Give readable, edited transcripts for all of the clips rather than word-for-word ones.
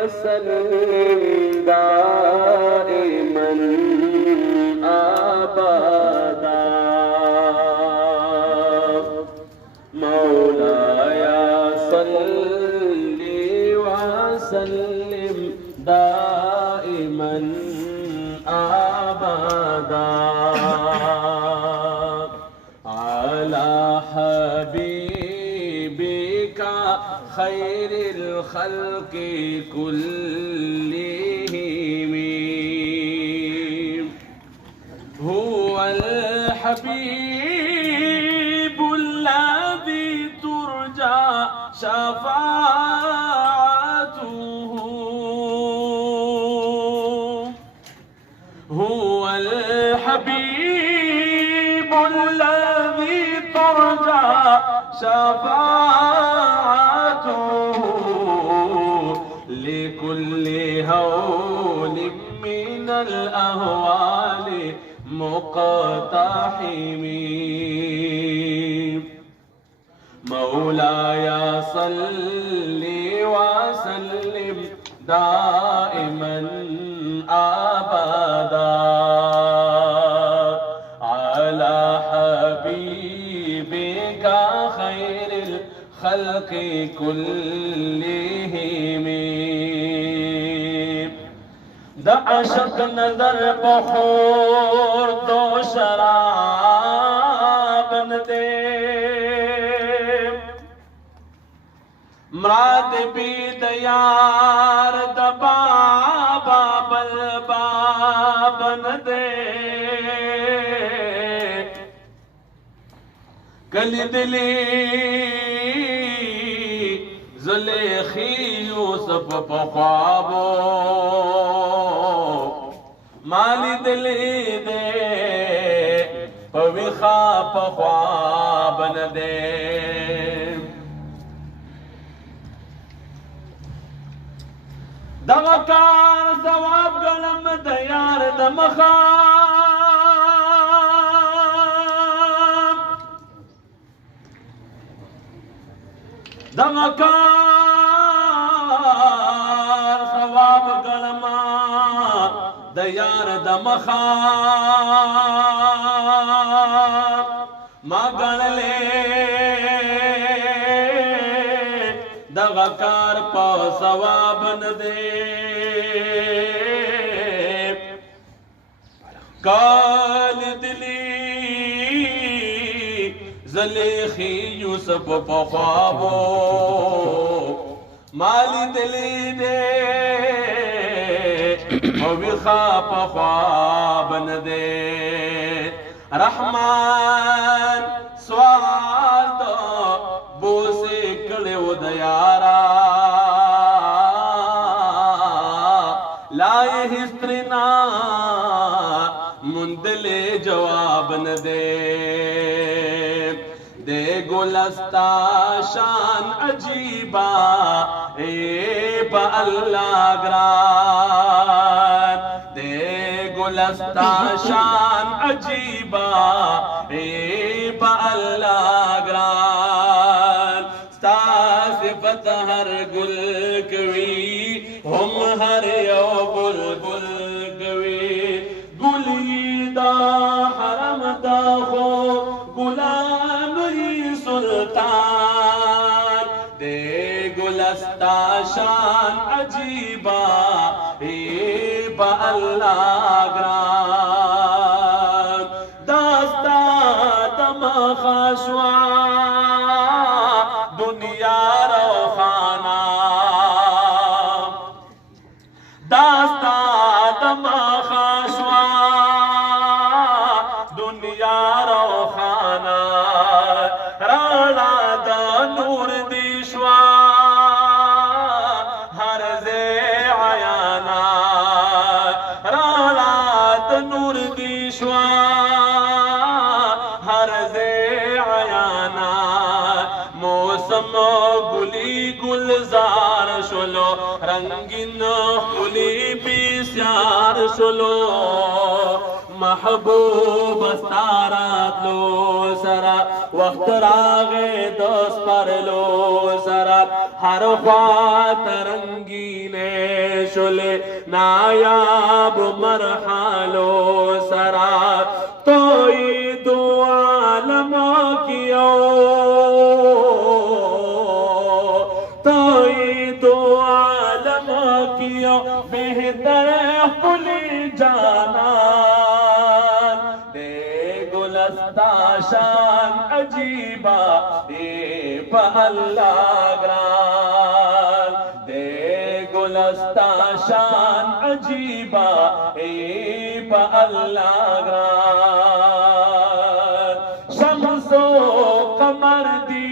वसल्लिम दाइमन अबदा मौलाया सल्लि वसल्लिम दाइमन अबदा अला हबीबिका खैरिल खल्क़ि कुल्लिहिम हुवल हबीबुल्लज़ी तुरजा शफ़ाअतुहु हुवल हबीबुल्लज़ी तुरजा शफ़ाअतुहु लिकुल्लि हौलिम मिनल अहवालि मुक़तहिमी मौलाया सल्लि वसल्लिम दाइमन अबदा अला हबीबिका खैरिल खल्क़ि कुल्लिहिम दअशक नजर बखोर दो शराब न दे मराद भी दयार दबाबा बलबाबन दे कली दिली जुलेखी यूसुफ पख्वाबो माली दिली दे पविखा पख्वाबन दे दवकार जवाब गलम दयार दमखा दमकार सवाब गलमा दयार दमखा मगन ले दगकार पा सवाब न दे काल दिली ज़लेखी यूसुफ पख्वाबो माली दिली दे पविखा पख्वाबन दे रहमान सवाल दो बोसे कले उदयारा लाए हिस्त्रिना मुंदले जवाब न दे दे गुलस्ता शान अजीबा ए बा अल्लाह ग्रान दे गुलस्ता शान अजीबा ए बा अल्लाह ग्रान स्ता सिफत हर गुल कवी हम हर यो बुलबुल कवी गुलीदा हरम दा हो गुलाम ही सुल्तान दे गुलस्ता शान अजीबा ए बा अल्लाह ग्रान दास्ता तमखाशवा दुनिया रोखाना दास्ता तमखाशवा दुनिया रोखाना राणा दा नूर दिशवा हर जे आयाना राणा दा नूर दिशवा हर जे आयाना मौसम गुली गुलजार शोलो रंगीन गुली बिस्यार शोलो محبوب استارات لو سرا وقت راغے دوست پر لو سرا ہر خوا ترنگینے شلے نایاب مرحلو سرا توئی دو عالم کیو توئی دو عالم کیو بہتر کلی جانا دے گلستہ شان عجیبہ دے پا اللہ گران دے گلستہ شان عجیبہ دے پا اللہ گران شمس و قمر دی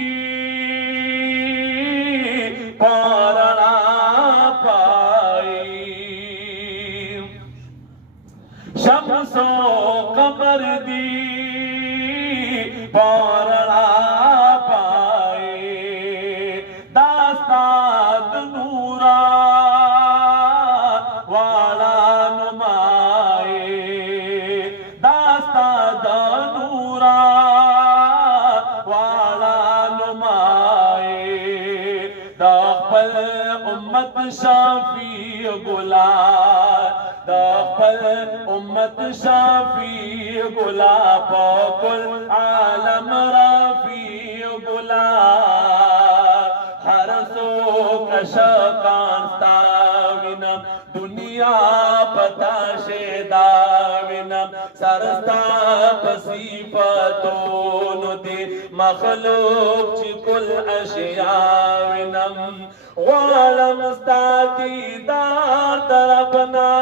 پارنا پائی شمس و قمر دی پارنا پائی داستان نورا والا نمائی داستان نورا والا نمائی داخل امت شافی گلا داخل امت شافی گلا پاکل عالم رافی گلا ہر سو کشکان ستاوینم دنیا پتا شیداوینم سرستا پسیفتون دی مخلوق چی کل اشیاوینم غالم استاتی دار طرفنا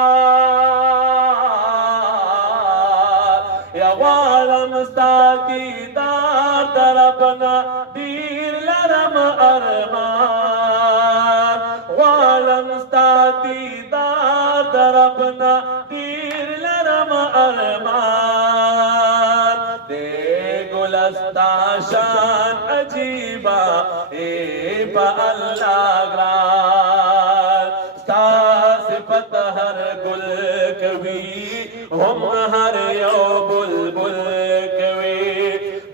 یا غالم استاتی دار طرفنا دیر لرم ارمان غالم استاتی دار طرفنا دیر لرم ارمان دے گلستہ شان عجیبہ اے پا اللہ گران ستا صفت ہر گل کوی ہم ہر یو بلبل کوی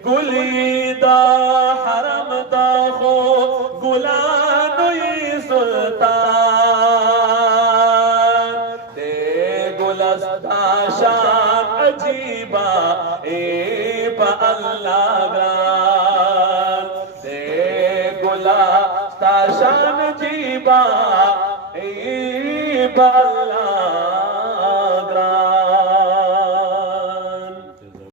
گلی دا حرم دا خو گلانوی سلطان دے گلستہ شان عجیبہ اے پا اللہ گران دے گلستہ شان عجیبہ اے پا اللہ